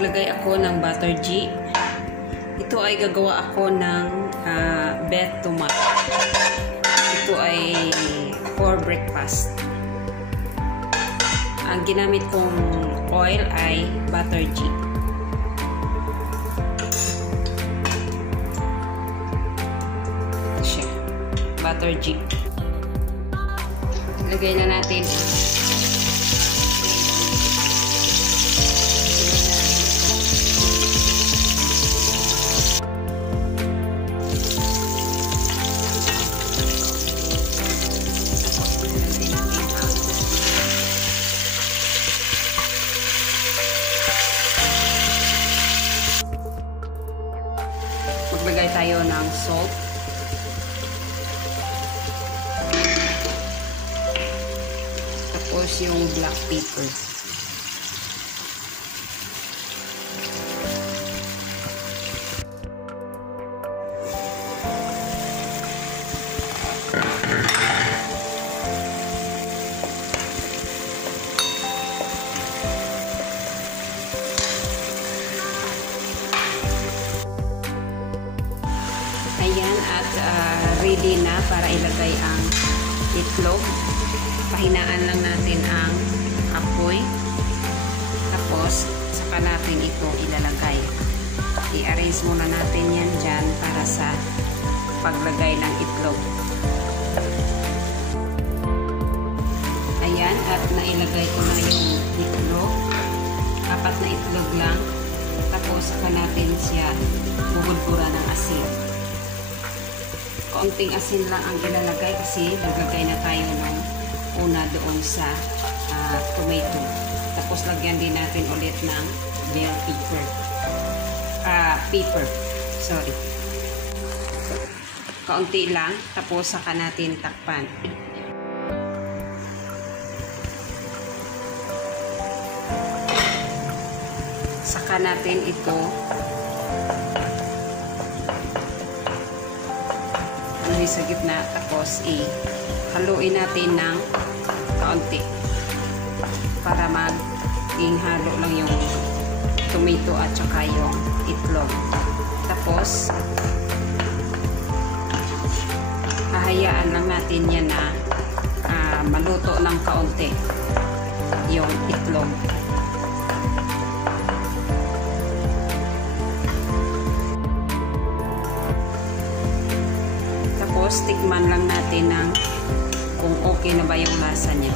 Maglagay ako ng butter G. Ito ay gagawa ako ng beef tomat. Ito ay for breakfast. Ang ginamit kong oil ay butter G. Ito siya. Butter G. Lagay na natin. Maglagay tayo ng salt. Tapos yung black pepper. Ayan, at ready na para ilagay ang itlog. Pahinaan lang natin ang apoy. Tapos, saka natin ito ilalagay. I-arrange muna natin yan dyan para sa paglagay ng itlog. Ayan, at nailagay ko na yung itlog. 4 na itlog lang. Tapos, saka natin siya bubulburan ng asin. Kaunting asin lang ang ilalagay kasi naglagay na tayo ng una doon sa tomato. Tapos lagyan din natin ulit ng bell pepper. Sorry. Kaunti lang. Tapos saka natin takpan. Saka natin ito sa gitna, tapos haluin natin ng kaunti para mag-halo lang yung tomato at saka yung itlog. Tapos hahayaan lang natin yan na maluto ng kaunti yung itlog. Tikman lang natin kung okay na ba yung lasa niya.